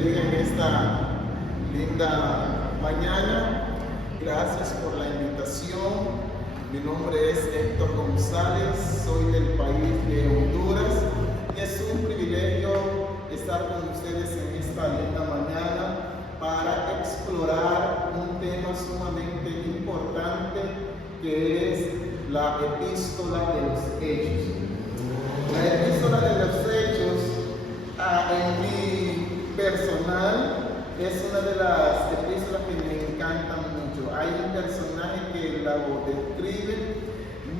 bendiga en esta linda mañana. Gracias por la invitación. Mi nombre es Héctor González, soy del país de Honduras y es un privilegio estar con ustedes en esta linda mañana para explorar un tema sumamente importante que es la epístola de los Hechos. La epístola de los Hechos, en mi personal, es una de las epístolas que me encantan mucho. Hay un personaje que la describe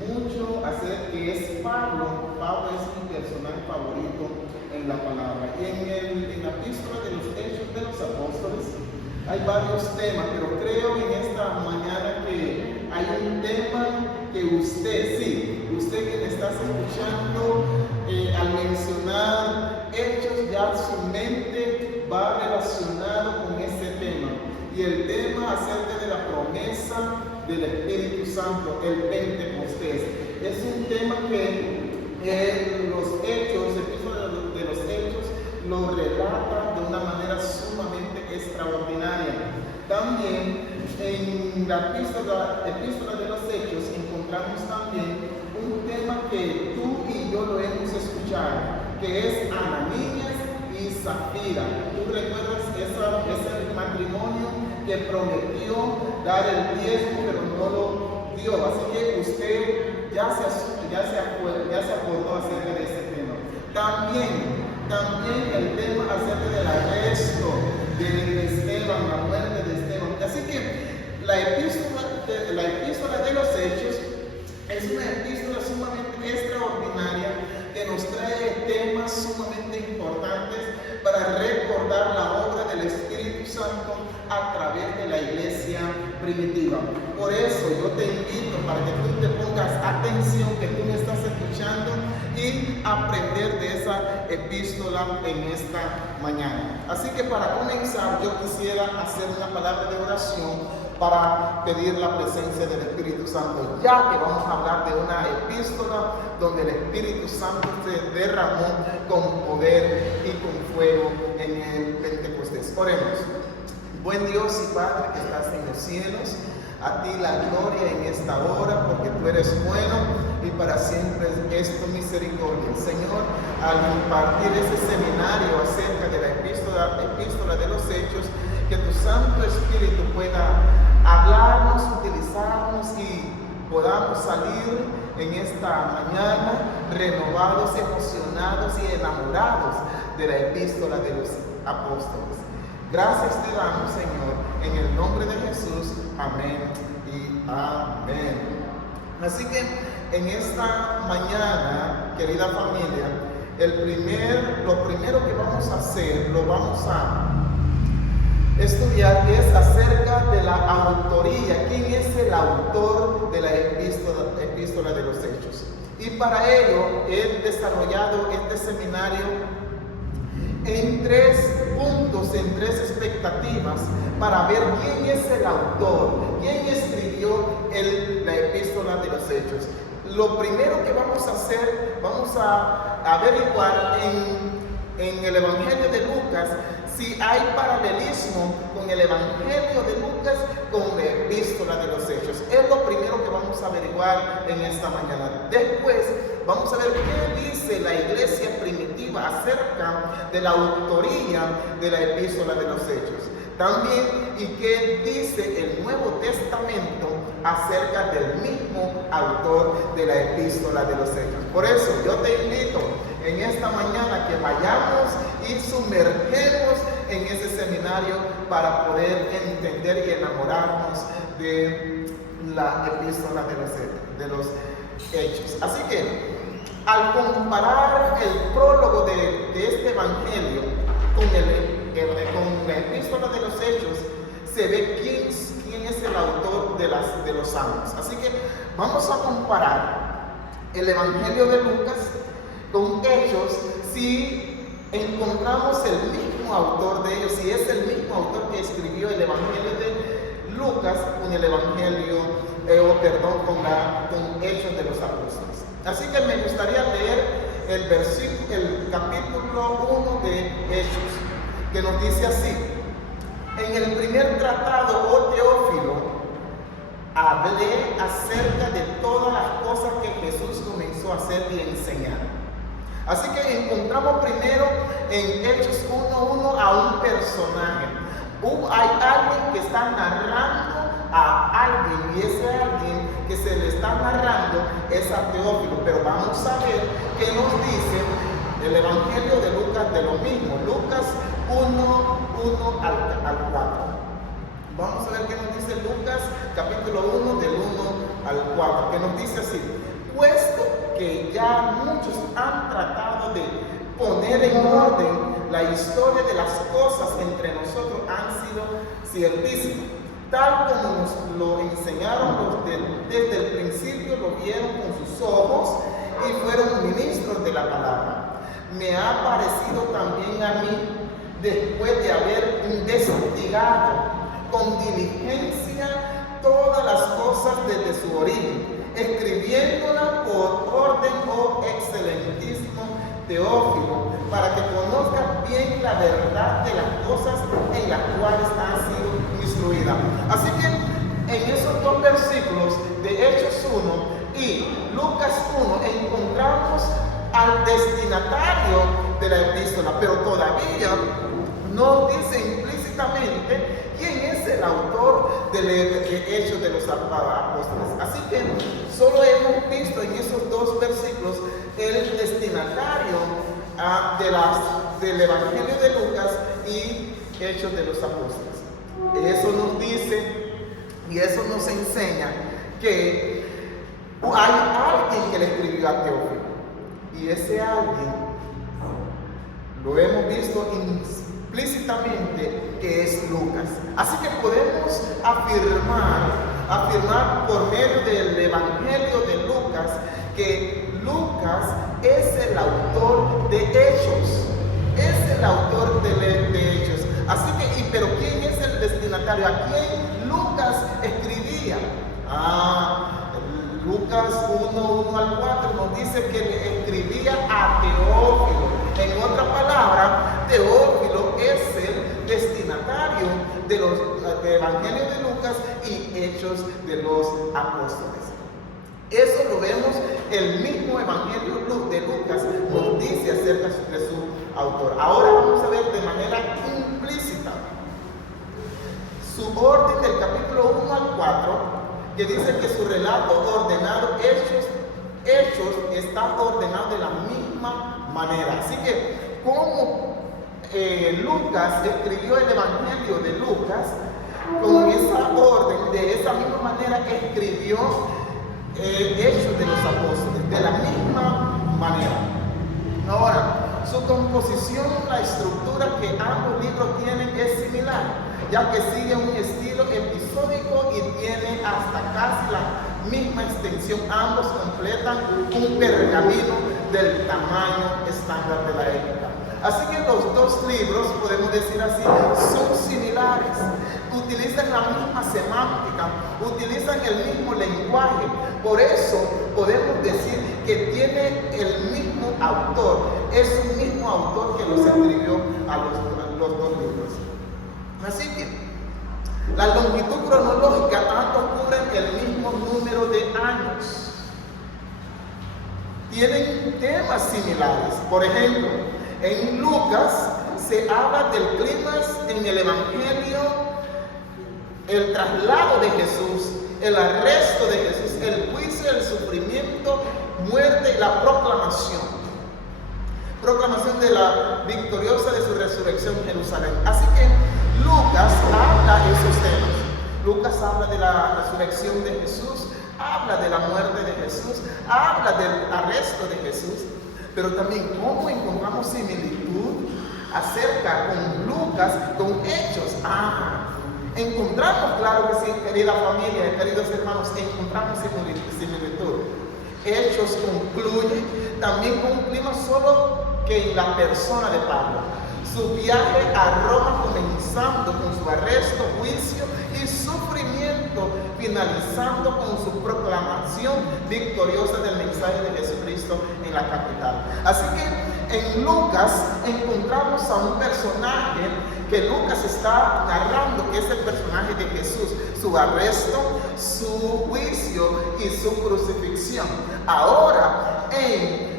mucho acerca que es Pablo. Pablo es mi personaje favorito en la palabra. Y en la epístola de los Hechos de los Apóstoles hay varios temas, pero creo en esta mañana que hay un tema que usted que me está escuchando, al mencionar Hechos, ya su mente va relacionado con ese tema. Y el tema acerca de la promesa del Espíritu Santo, el Pentecostés, es un tema que los Hechos, el epístola de los Hechos, lo relata de una manera sumamente extraordinaria. También en la epístola de los Hechos encontramos también un tema que tú y yo lo hemos escuchado, que es Ananías y Zafira. ¿Tú recuerdas ese matrimonio que prometió dar el diezmo pero no lo dio? Así que usted ya se acordó acerca de ese tema. También el tema acerca del arresto de Esteban, la muerte de Esteban. Así que la epístola de los Hechos es una epístola sumamente extraordinaria que nos trae temas sumamente importantes para recordar la obra del Espíritu Santo a través de la iglesia primitiva. Por eso yo te invito para que tú te pongas atención, que tú me estás escuchando y aprender de esa epístola en esta mañana. Así que para comenzar yo quisiera hacer una palabra de oración para pedir la presencia del Espíritu Santo, ya que vamos a hablar de una epístola donde el Espíritu Santo se derramó con poder y con fuego en el Pentecostés. Oremos. Buen Dios y Padre que estás en los cielos, a ti la gloria en esta hora, porque tú eres bueno y para siempre es tu misericordia. Señor, al impartir ese seminario acerca de la epístola de los Hechos, que tu Santo Espíritu pueda hablarnos, utilizarnos y podamos salir en esta mañana renovados, emocionados y enamorados de la epístola de los apóstoles. Gracias te damos, Señor, en el nombre de Jesús. Amén y amén. Así que en esta mañana, querida familia, lo primero que vamos a hacer, lo vamos a estudiar, es acerca de la autoría. ¿Quién es el autor de la epístola de los Hechos? Y para ello he desarrollado este seminario en 3 puntos, en 3 expectativas, para ver quién es el autor, quién escribió la epístola de los Hechos. Lo primero que vamos a hacer, vamos a averiguar en el Evangelio de Lucas si hay paralelismo con el Evangelio de Lucas con la epístola de los Hechos. Es lo primero que vamos a averiguar en esta mañana. Después vamos a ver qué dice la iglesia primitiva acerca de la autoría de la epístola de los Hechos. También, y qué dice el Nuevo Testamento acerca del mismo autor de la epístola de los Hechos. Por eso yo te invito en esta mañana que vayamos y sumergemos en ese seminario para poder entender y enamorarnos de la epístola de los Hechos. Así que al comparar el prólogo de este evangelio con la epístola de los Hechos, se ve quién es el autor de los salmos. Así que vamos a comparar el evangelio de Lucas con Hechos, si encontramos el mismo autor de ellos, si es el mismo autor que escribió el evangelio de Lucas con el evangelio, con Hechos de los Apóstoles. Así que me gustaría leer el capítulo 1 de Hechos, que que nos dice así: en el primer tratado, oh Teófilo, hablé acerca de todas las cosas que Jesús comenzó a hacer y enseñar. Así que encontramos primero en Hechos 1:1 a un personaje. Hay alguien que está narrando a alguien, y ese alguien que se le está narrando es a Teófilo. Pero vamos a ver qué nos dice el Evangelio de Lucas de lo mismo. Lucas 1:1 al 4. Vamos a ver qué nos dice Lucas capítulo 1 del 1 al 4, que nos dice así: puesto que ya muchos han tratado de poner en orden la historia de las cosas entre nosotros, han sido ciertísimas, tal como nos lo enseñaron desde el principio, lo vieron con sus ojos y fueron ministros de la palabra. Me ha parecido también a mí, después de haber investigado con diligencia todas las cosas desde su origen, escribiéndola por orden, oh excelentísimo Teófilo, para que conozcas bien la verdad de las cosas en las cuales has sido instruida. Así que en esos dos versículos de Hechos 1 y Lucas 1 encontramos al destinatario de la epístola, pero todavía no dice implícitamente quién es el autor del Hechos de los Apóstoles. Así que solo hemos visto en esos dos versículos el destinatario del Evangelio de Lucas y Hechos de los Apóstoles. Eso nos dice y eso nos enseña que hay alguien que le escribió a Teófilo, y ese alguien lo hemos visto implícitamente que es Lucas. Así que podemos afirmar por medio del Evangelio de Lucas que Lucas es el autor de Hechos. Es el autor de Hechos. Así que, pero ¿quién es el destinatario? ¿A quién Lucas escribía? Lucas 1:1 al 4 nos dice que le escribía a Teófilo. En otra palabra, Teófilo es el destinatario de los Evangelios de Lucas y Hechos de los Apóstoles. Eso lo vemos, el mismo Evangelio de Lucas nos dice acerca de su autor. Ahora vamos a ver de manera implícita su orden del capítulo 1 al 4, que dice que su relato ordenado, Hechos está ordenado de la misma manera. Así que como Lucas escribió el Evangelio de Lucas, con esa orden, de esa misma manera escribió Hechos de los Apóstoles, de la misma manera. Ahora, su composición, la estructura que ambos libros tienen es similar, ya que sigue un estilo episódico y tiene hasta casi la misma extensión. Ambos completan un pergamino del tamaño estándar de la época. Así que los dos libros, podemos decir así, son similares, utilizan la misma semántica, utilizan el mismo lenguaje. Por eso podemos decir que tiene el mismo autor, es un mismo autor que los escribió a los dos libros. Así que la longitud cronológica ambos cubren el mismo número de años. Tienen temas similares. Por ejemplo, en Lucas se habla del clímax en el Evangelio, el traslado de Jesús, el arresto de Jesús, el juicio, el sufrimiento, muerte y la proclamación de la victoriosa de su resurrección en Jerusalén. Así que Lucas habla de esos temas. Lucas habla de la resurrección de Jesús, habla de la muerte de Jesús, habla del arresto de Jesús, pero también cómo encontramos similitud acerca con Lucas, con Hechos. Encontramos, claro que sí, querida familia, queridos hermanos, encontramos similitud. Hechos concluye también con un clima solo que en la persona de Pablo. Su viaje a Roma comenzando con su arresto, juicio y sufrimiento, finalizando con su proclamación victoriosa del mensaje de Jesucristo en la capital. Así que en Lucas encontramos a un personaje que Lucas está narrando, que es el personaje de Jesús, su arresto, su juicio y su crucifixión. Ahora, en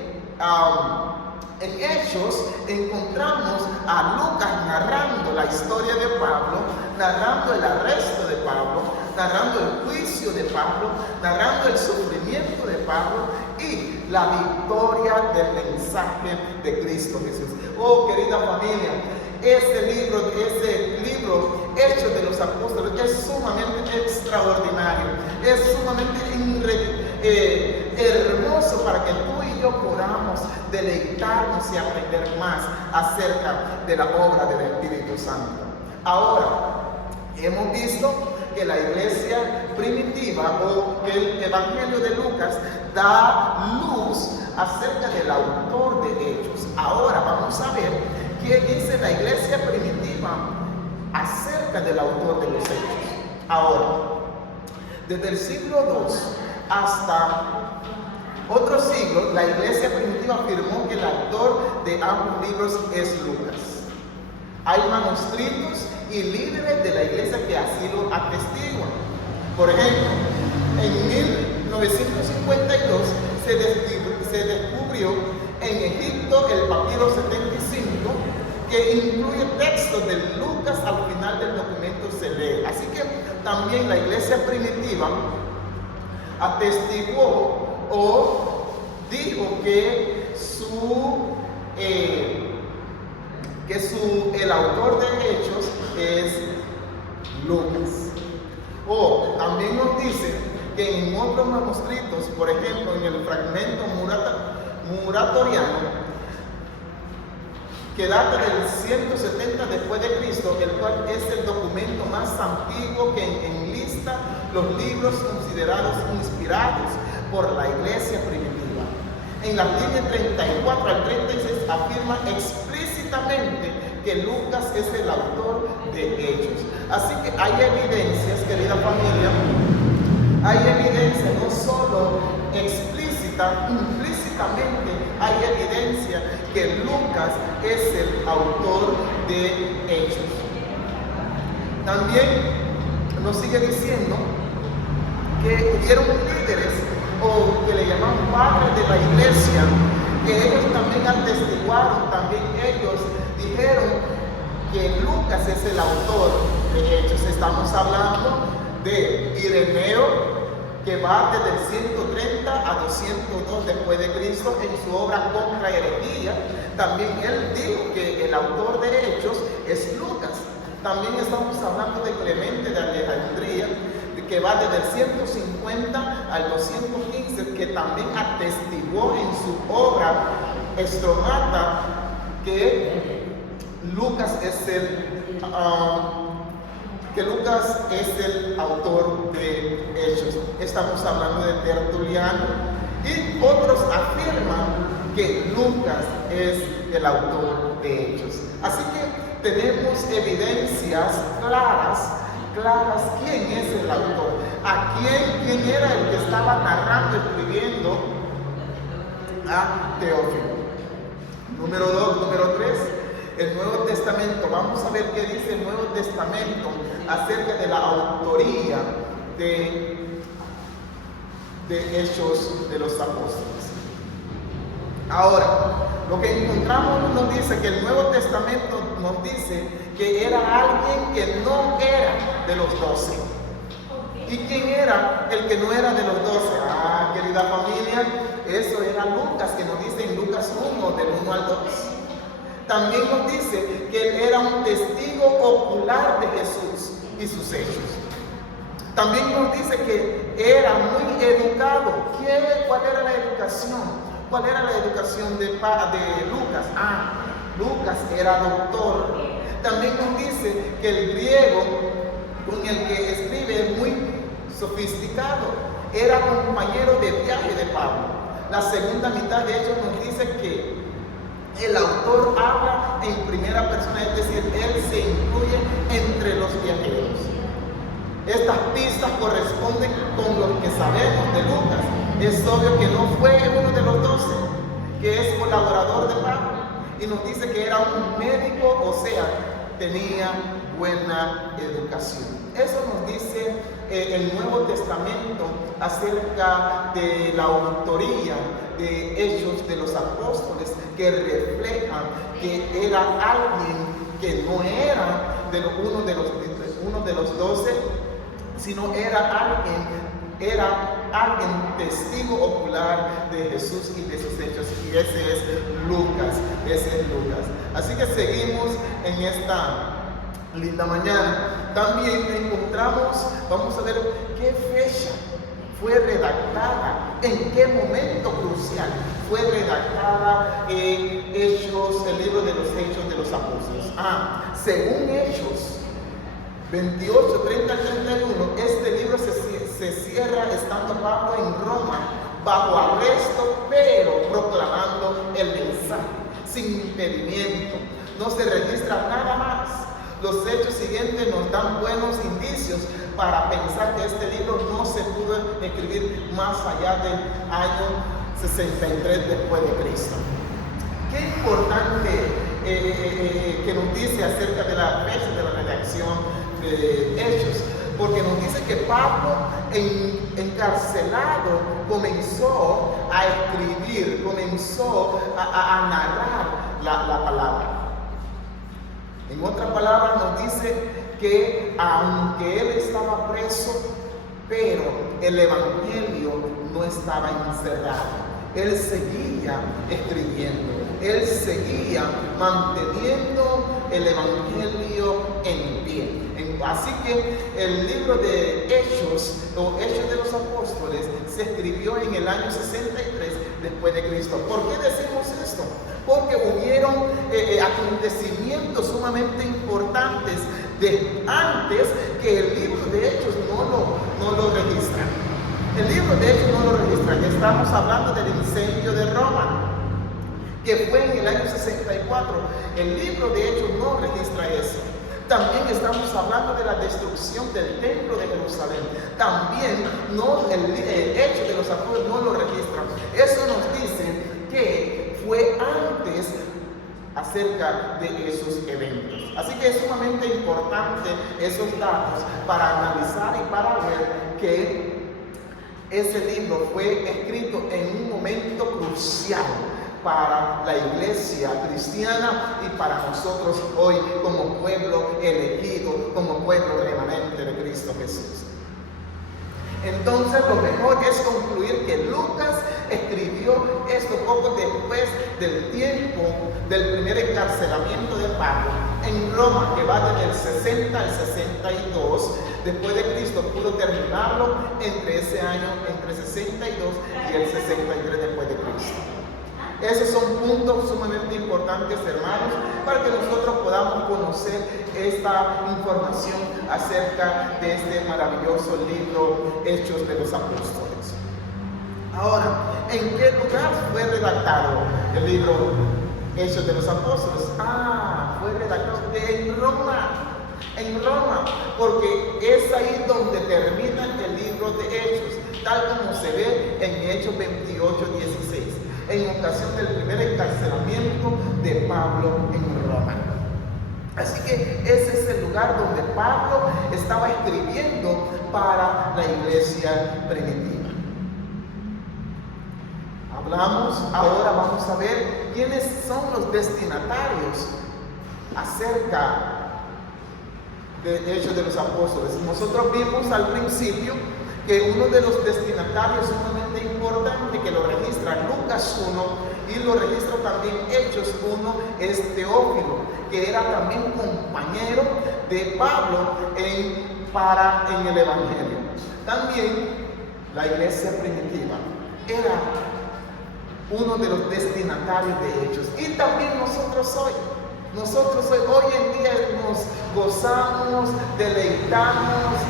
Hechos encontramos a Lucas narrando la historia de Pablo, narrando el arresto de Pablo, narrando el juicio de Pablo, narrando el sufrimiento de Pablo y la victoria del mensaje de Cristo Jesús. Oh, querida familia, ese libro Hechos de los Apóstoles es sumamente extraordinario, es sumamente hermoso para que tú y yo podamos deleitarnos y aprender más acerca de la obra del Espíritu Santo. Ahora, hemos visto que la iglesia primitiva o que el Evangelio de Lucas da luz acerca del autor de Hechos. Ahora vamos a ver qué dice la iglesia primitiva acerca del autor de los Hechos. Ahora, desde el siglo II hasta otro siglo, la iglesia primitiva afirmó que el autor de ambos libros es Lucas. Hay manuscritos y líderes de la iglesia que así lo atestiguan. Por ejemplo, en 1952 se descubrió en Egipto el papiro 75, que incluye textos de Lucas. Al final del documento se lee. Así que también la iglesia primitiva atestiguó o dijo que el autor de Hechos es Lucas. O también nos dice que en otros manuscritos, por ejemplo en el fragmento muratoriano, que data del 170 después de Cristo, el cual es el documento más antiguo que enlista los libros considerados inspirados por la iglesia primitiva. En la línea 34 al 36 afirma explícitamente que Lucas es el autor de Hechos. Así que hay evidencias, querida familia, hay evidencia no solo explícita, implícitamente hay evidencia que Lucas es el autor de Hechos. También nos sigue diciendo que hubieron líderes o que le llaman padres de la iglesia, que ellos también atestiguaron, también ellos dijeron que Lucas es el autor de Hechos. Estamos hablando de Ireneo, que va desde el 130 a 202 después de Cristo en su obra Contra Herejía. También él dijo que el autor de Hechos es Lucas. También estamos hablando de Clemente de Alejandría, que va desde el 150 al 215, que también atestiguó en su obra Estromata que Lucas es el autor de Hechos. Estamos hablando de Tertuliano y otros afirman que Lucas es el autor de Hechos. Así que tenemos evidencias claras quién es el autor, quién era el que estaba narrando, escribiendo a Teófilo. Número 2, número 3. El Nuevo Testamento. Vamos a ver qué dice el Nuevo Testamento acerca de la autoría de Hechos de los Apóstoles. Ahora, lo que encontramos nos dice que el Nuevo Testamento nos dice que era alguien que no era de los 12. ¿Y quién era el que no era de los 12? Querida familia, eso era Lucas, que nos dice en Lucas 1, del 1 al 2. También nos dice que él era un testigo ocular de Jesús y sus hechos. También nos dice que era muy educado. ¿Cuál era la educación? ¿Cuál era la educación de Lucas? Lucas era doctor. También nos dice que el griego con el que escribe es muy sofisticado. Era compañero de viaje de Pablo. La segunda mitad de Hechos nos dice que el autor habla en primera persona, es decir, él se incluye entre los viajeros. Estas pistas corresponden con lo que sabemos de Lucas. Es obvio que no fue uno de los 12, que es colaborador de Pablo, y nos dice que era un médico, o sea, tenía buena educación. Eso nos dice el Nuevo Testamento acerca de la autoría de Hechos de los Apóstoles, que reflejan que era alguien que no era uno de los 12, sino era alguien testigo ocular de Jesús y de sus hechos, y ese es Lucas. Así que seguimos en esta linda mañana. También encontramos, vamos a ver qué fecha fue redactada, en qué momento crucial fue redactada el libro de los Hechos de los Apóstoles. Según Hechos 28, 30 al 31, este libro se cierra estando Pablo en Roma, bajo arresto, pero proclamando el mensaje, sin impedimento. No se registra nada más. Los hechos siguientes nos dan buenos indicios para pensar que este libro no se pudo escribir más allá del año 63 después de Cristo. Qué importante que nos dice acerca de la fecha de la redacción de Hechos, porque nos dice que Pablo, encarcelado, comenzó a escribir, comenzó a narrar la palabra. En otras palabras, nos dice que aunque él estaba preso, pero el evangelio no estaba encerrado. Él seguía escribiendo, él seguía manteniendo el evangelio en pie. Así que el libro de Hechos, o Hechos de los Apóstoles, se escribió en el año 63 después de Cristo. ¿Por qué decimos esto? Porque hubieron acontecimientos sumamente importantes antes que el libro de Hechos no lo registra. El libro de Hechos no lo registra. Estamos hablando del incendio de Roma, que fue en el año 64. El libro de Hechos no registra eso. También estamos hablando de la destrucción del templo de Jerusalén. También el Hecho de los Apóstoles no lo registra. Eso nos dice que fue antes acerca de esos eventos. Así que es sumamente importante esos datos para analizar y para ver que ese libro fue escrito en un momento crucial para la iglesia cristiana y para nosotros hoy como pueblo elegido, como pueblo remanente de Cristo Jesús. Entonces lo mejor es concluir que Lucas escribió esto poco después del tiempo del primer encarcelamiento de Pablo en Roma, que va desde el 60 al 62 después de Cristo. Pudo terminarlo entre ese año, entre 62 y el 63 después de Cristo. Esos son puntos sumamente importantes, hermanos, para que nosotros podamos conocer esta información acerca de este maravilloso libro, Hechos de los Apóstoles. Ahora, ¿en qué lugar fue redactado el libro Hechos de los Apóstoles? Fue redactado en Roma, porque es ahí donde termina el libro de Hechos, tal como se ve en Hechos 28:16. En ocasión del primer encarcelamiento de Pablo en Roma. Así que ese es el lugar donde Pablo estaba escribiendo para la iglesia primitiva. Ahora vamos a ver quiénes son los destinatarios acerca de Hechos de los Apóstoles. Nosotros vimos al principio que uno de los destinatarios sumamente importante que lo registra Lucas 1 y lo registra también Hechos 1 es Teófilo, que era también compañero de Pablo en el Evangelio. También la iglesia primitiva era uno de los destinatarios de Hechos, y también nosotros hoy en día nos gozamos, deleitamos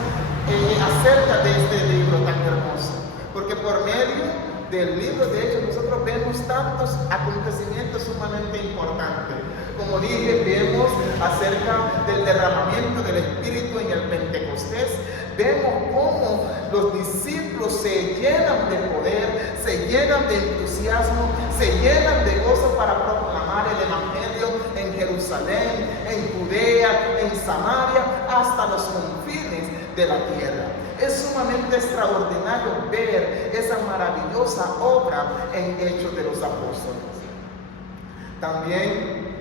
acerca de este libro tan hermoso, porque por medio del libro de Hechos nosotros vemos tantos acontecimientos sumamente importantes. Como dije, vemos acerca del derramamiento del Espíritu en el Pentecostés, vemos cómo los discípulos se llenan de poder, se llenan de entusiasmo, se llenan de gozo para proclamar el Evangelio en Jerusalén, en Judea, en Samaria, hasta los confines de la tierra. Es sumamente extraordinario ver esa maravillosa obra en Hechos de los Apóstoles. También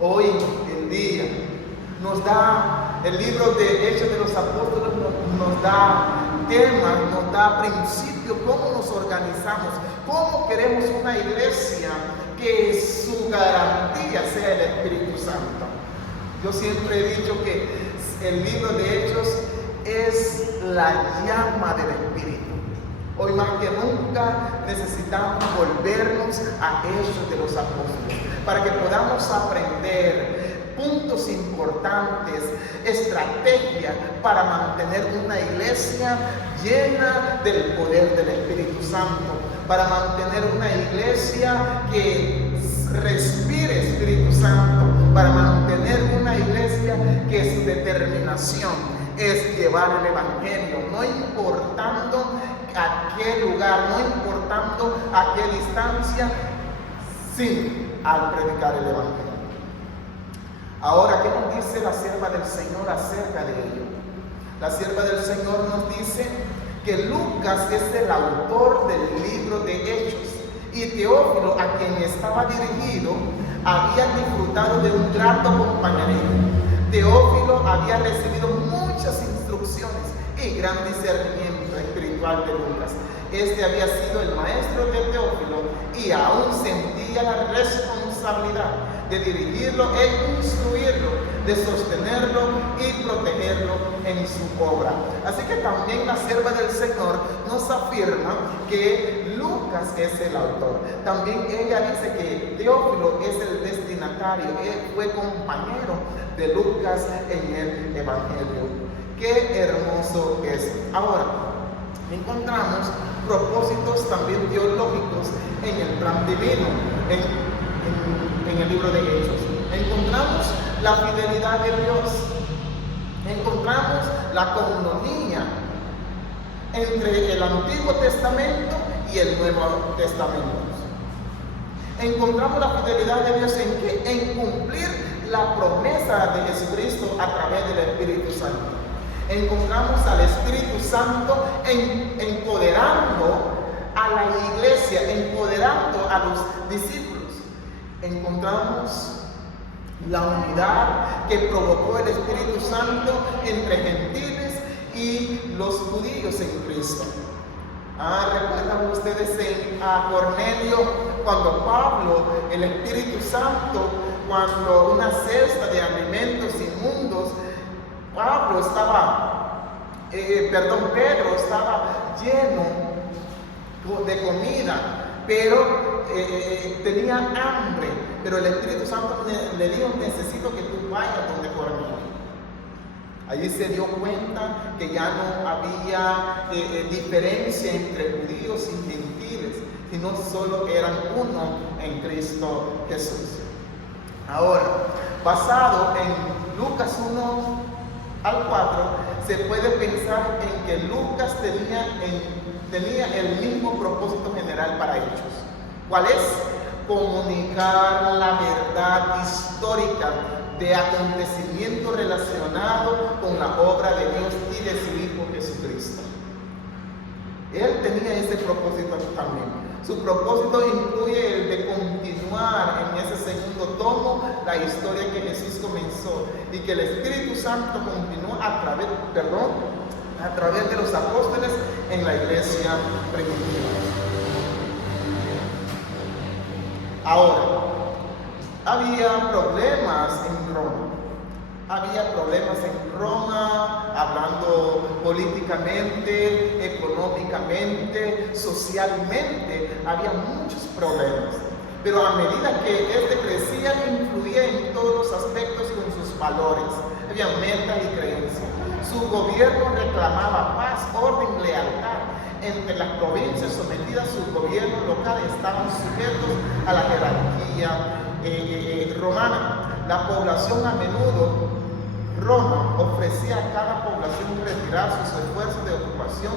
hoy en día nos da el libro de Hechos de los Apóstoles, nos da temas, nos da principios, cómo nos organizamos, cómo queremos una iglesia que su garantía sea el Espíritu Santo. Yo siempre he dicho que el libro de Hechos es la llama del Espíritu. Hoy más que nunca necesitamos volvernos a Hechos de los Apóstoles para que podamos aprender puntos importantes, estrategias para mantener una iglesia llena del poder del Espíritu Santo, para mantener una iglesia que respire Espíritu Santo, para mantener una iglesia que su determinación es llevar el Evangelio, no importando a qué lugar, no importando a qué distancia, sí, al predicar el Evangelio. Ahora, ¿qué nos dice la sierva del Señor acerca de ello? La sierva del Señor nos dice que Lucas es el autor del libro de Hechos y Teófilo, a quien estaba dirigido, había disfrutado de un grato compañerismo. Teófilo había recibido muchas instrucciones y gran discernimiento espiritual de Lucas. Este había sido el maestro de Teófilo y aún sentía la responsabilidad de dirigirlo e instruirlo, de sostenerlo y protegerlo en su obra. Así que también la sierva del Señor nos afirma que Lucas es el autor. También ella dice que Teófilo es el destinatario, él fue compañero de Lucas en el Evangelio. ¡Qué hermoso es! Ahora, encontramos propósitos también teológicos en el plan divino, en el libro de Hechos. Encontramos la fidelidad de Dios, encontramos la comunión entre el Antiguo Testamento y el Nuevo Testamento. Encontramos la fidelidad de Dios en que en cumplir la promesa de Jesucristo a través del Espíritu Santo. Encontramos al Espíritu Santo empoderando a la iglesia, empoderando a los discípulos. Encontramos la unidad que provocó el Espíritu Santo entre gentiles y los judíos en Cristo. ¿Recuerdan ustedes a Cornelio cuando Pablo, el Espíritu Santo, cuando una cesta de alimentos inmundos, Pedro estaba lleno de comida, pero tenía hambre, pero el Espíritu Santo le dijo: necesito que tú vayas donde Cornelio. Allí se dio cuenta que ya no había diferencia entre judíos y gentiles, sino solo eran uno en Cristo Jesús. Ahora, basado en Lucas 1 al 4, se puede pensar en que Lucas tenía el mismo propósito general para ellos. ¿Cuál es? Comunicar la verdad histórica de acontecimientos relacionados con la obra de Dios y de su Hijo Jesucristo. Él tenía ese propósito también. Su propósito incluye el de continuar en ese segundo tomo la historia que Jesús comenzó y que el Espíritu Santo continuó a través de los apóstoles en la iglesia primitiva. Ahora, había problemas en Roma. Había problemas en Roma, hablando políticamente, económicamente, socialmente. Había muchos problemas. Pero a medida que este crecía, influía en todos los aspectos con sus valores. Había metas y creencias. Su gobierno reclamaba paz, orden y lealtad. Entre las provincias sometidas a su gobierno local estaban sujetos a la jerarquía romana. La población a menudo, Roma ofrecía a cada población retirar sus esfuerzos de ocupación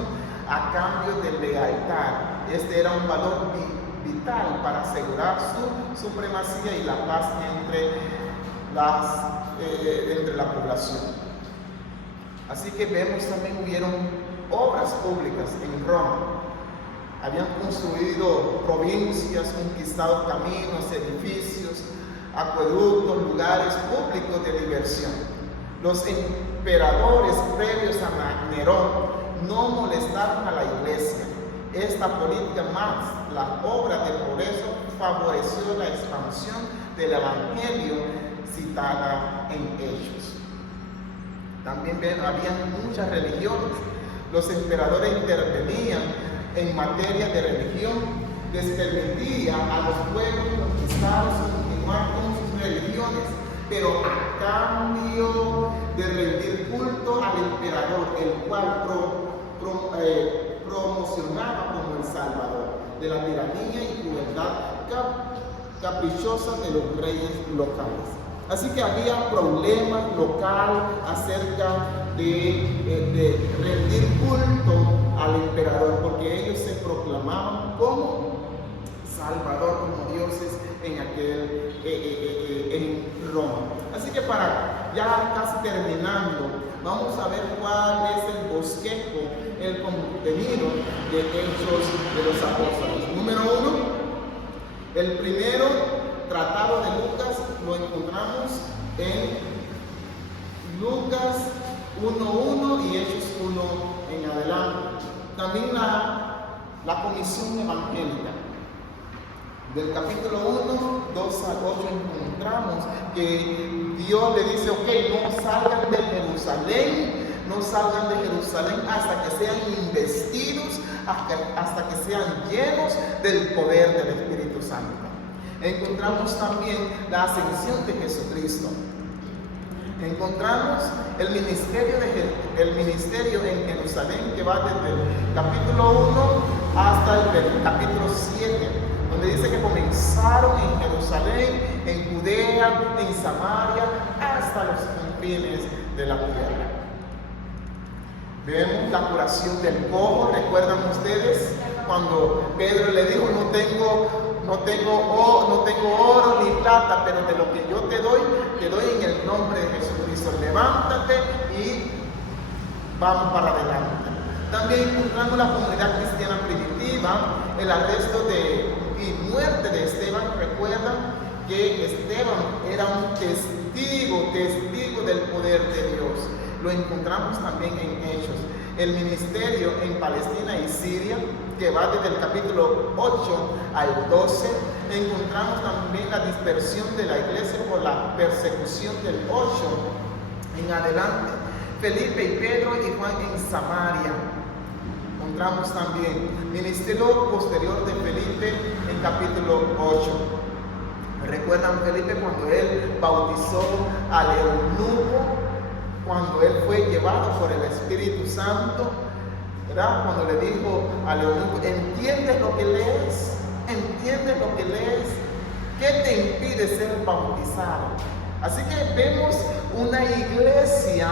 a cambio de lealtad. Este era un valor vital para asegurar su supremacía y la paz entre la población. Así que vemos también hubieron obras públicas en Roma. Habían construido provincias, conquistado caminos, edificios, acueductos, lugares públicos de diversión. Los emperadores previos a Nerón no molestaron a la iglesia. Esta política más la obra de progreso favoreció la expansión del evangelio citada en Hechos. También habían muchas religiones. Los emperadores intervenían en materia de religión, les permitía a los pueblos conquistados continuar con sus religiones, pero a cambio de rendir culto al emperador, el cual promocionaba como el salvador de la tiranía y crueldad caprichosa de los reyes locales. Así que había problemas local acerca de rendir culto al emperador, porque ellos se proclamaban como salvador, como dioses en Roma. Así que para ya casi terminando, vamos a ver cuál es el bosquejo, el contenido de Hechos de los Apóstoles. Número 1, el primero tratado de Lucas lo encontramos en Lucas 1:1 y Hechos 1 en adelante. También la comisión evangélica. Del capítulo 1, 2 al 8 encontramos que Dios le dice, ok, no salgan de Jerusalén, hasta que sean investidos, hasta que sean llenos del poder del Espíritu Santo. Encontramos también la ascensión de Jesucristo. Encontramos el ministerio en Jerusalén, que va desde el capítulo 1 hasta el capítulo 7, donde dice que comenzaron en Jerusalén, en Judea, en Samaria, hasta los confines de la tierra. Vemos la curación del cojo. ¿Recuerdan ustedes cuando Pedro le dijo, no tengo oro ni plata, pero de lo que yo te doy en el nombre de Jesucristo? Levántate y vamos para adelante. También encontramos la comunidad cristiana primitiva, el arresto y muerte de Esteban. Recuerdan que Esteban era un testigo del poder de Dios. Lo encontramos también en Hechos. El ministerio en Palestina y Siria, que va desde el capítulo 8 al 12, encontramos también la dispersión de la iglesia por la persecución del 8 en adelante. Felipe y Pedro y Juan en Samaria. Encontramos también ministerio posterior de Felipe en capítulo 8. ¿Recuerdan Felipe cuando él bautizó al eunuco? Cuando él fue llevado por el Espíritu Santo, ¿verdad? Cuando le dijo al eunuco, ¿entiendes lo que lees? ¿Entiendes lo que lees? ¿Qué te impide ser bautizado? Así que vemos una iglesia,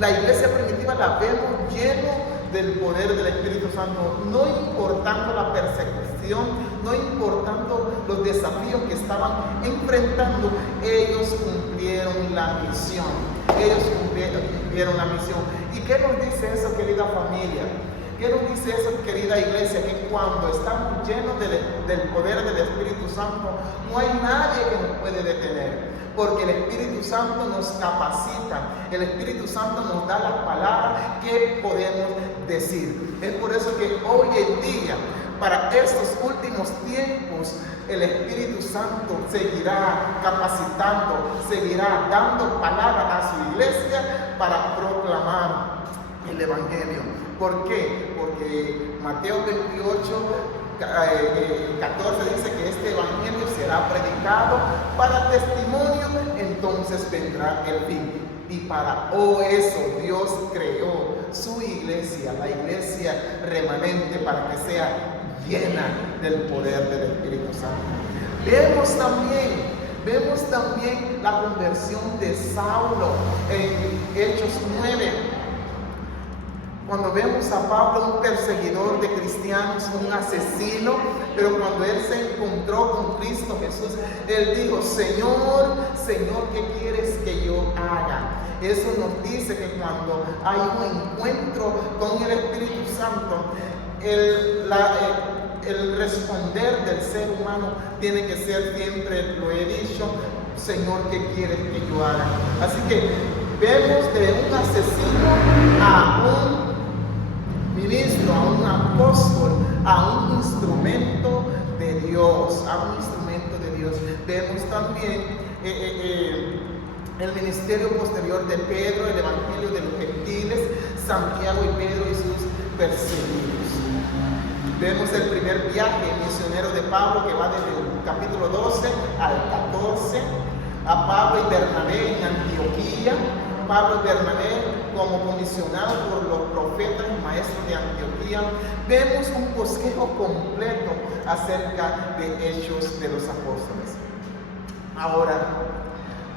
la iglesia primitiva la vemos lleno del poder del Espíritu Santo, no importando la persecución, no importando los desafíos que estaban enfrentando, ellos cumplieron la misión. ¿Y qué nos dice eso, querida familia? ¿Qué nos dice eso, querida iglesia? Que cuando estamos llenos del poder del Espíritu Santo, no hay nadie que nos puede detener, porque el Espíritu Santo nos capacita, el Espíritu Santo nos da las palabras que podemos decir. Es por eso que hoy en día, para estos últimos tiempos, el Espíritu Santo seguirá capacitando, seguirá dando palabra a su iglesia para proclamar el Evangelio. ¿Por qué? Porque Mateo 28, 14 dice que este Evangelio será predicado para testimonio, entonces vendrá el fin. Y para eso Dios creó su iglesia, la iglesia remanente, para que sea llena del poder del Espíritu Santo. Vemos también la conversión de Saulo en Hechos 9. Cuando vemos a Pablo, un perseguidor de cristianos, un asesino, pero cuando él se encontró con Cristo Jesús, él dijo: Señor, Señor, ¿qué quieres que yo haga? Eso nos dice que cuando hay un encuentro con el Espíritu Santo, el responder del ser humano tiene que ser siempre, lo he dicho: Señor, ¿qué quieres que yo haga? Así que vemos de un asesino a un ministro, a un apóstol, a un instrumento de Dios, Vemos también el ministerio posterior de Pedro, el evangelio de los gentiles, Santiago y Pedro y sus perseguidos. Vemos el primer viaje misionero de Pablo, que va desde el capítulo 12 al 14, a Pablo y Bernabé en Antioquía. Pablo y Bernabé como comisionados por los profetas y maestros de Antioquía. Vemos un bosquejo completo acerca de Hechos de los Apóstoles. Ahora,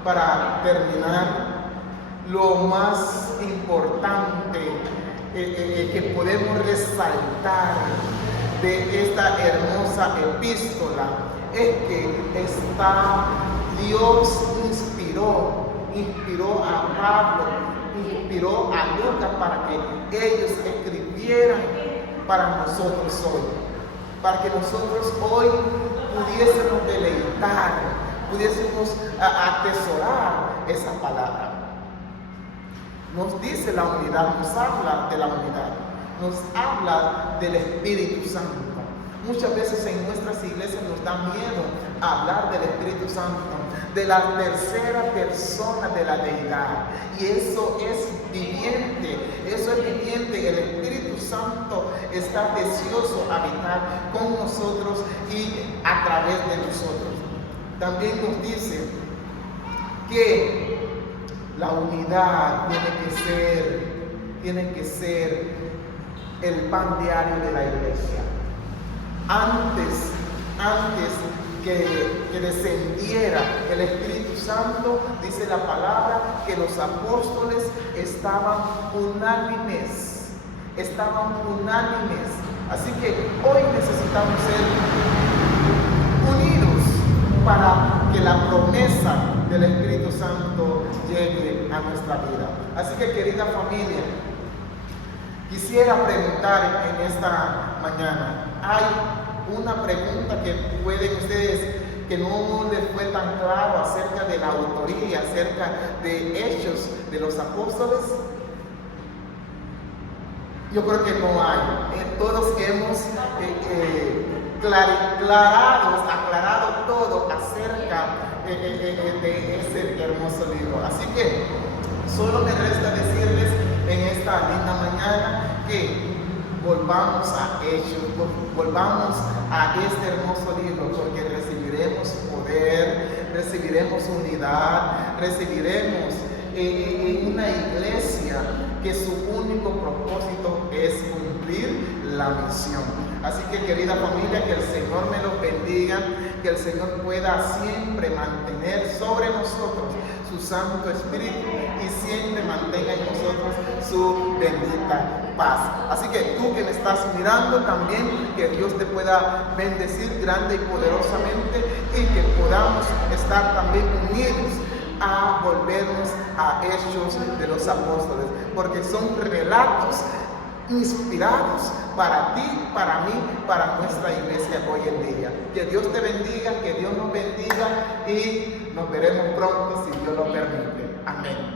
para terminar, lo más importante que podemos resaltar de esta hermosa epístola es que Dios inspiró a Pablo, inspiró a Lucas para que ellos escribieran para nosotros hoy, para que nosotros hoy pudiésemos deleitar, pudiésemos atesorar esa palabra. Nos dice la unidad, nos habla de la unidad, nos habla del Espíritu Santo. Muchas veces en nuestras iglesias nos da miedo hablar del Espíritu Santo, de la tercera persona de la deidad. Y eso es viviente, El Espíritu Santo está deseoso habitar con nosotros y a través de nosotros. También nos dice que la unidad tiene que ser el pan diario de la iglesia. Antes que descendiera el Espíritu Santo, dice la palabra que los apóstoles estaban unánimes. Así que hoy necesitamos ser unidos para que la promesa del Espíritu Santo llegue a nuestra vida. Así que, querida familia, quisiera preguntar en esta mañana, hay una pregunta que pueden ustedes, que no les fue tan claro acerca de la autoría, acerca de Hechos de los Apóstoles. Yo creo que no hay. Todos hemos aclarado todo acerca de ese hermoso libro. Así que solo me resta decirles en esta linda mañana que volvamos a Hechos, volvamos a este hermoso libro, porque recibiremos poder, recibiremos unidad, recibiremos una iglesia que su único propósito es cumplir la misión. Así que, querida familia, que el Señor me los bendiga, que el Señor pueda siempre mantener sobre nosotros su Santo Espíritu y siempre mantenga en nosotros su bendita paz. Así que tú que me estás mirando también, que Dios te pueda bendecir grande y poderosamente y que podamos estar también unidos a volvernos a Hechos de los Apóstoles, porque son relatos inspirados para ti, para mí, para nuestra iglesia hoy en día. Que Dios te bendiga, que Dios nos bendiga y nos veremos pronto si Dios lo permite. Amén.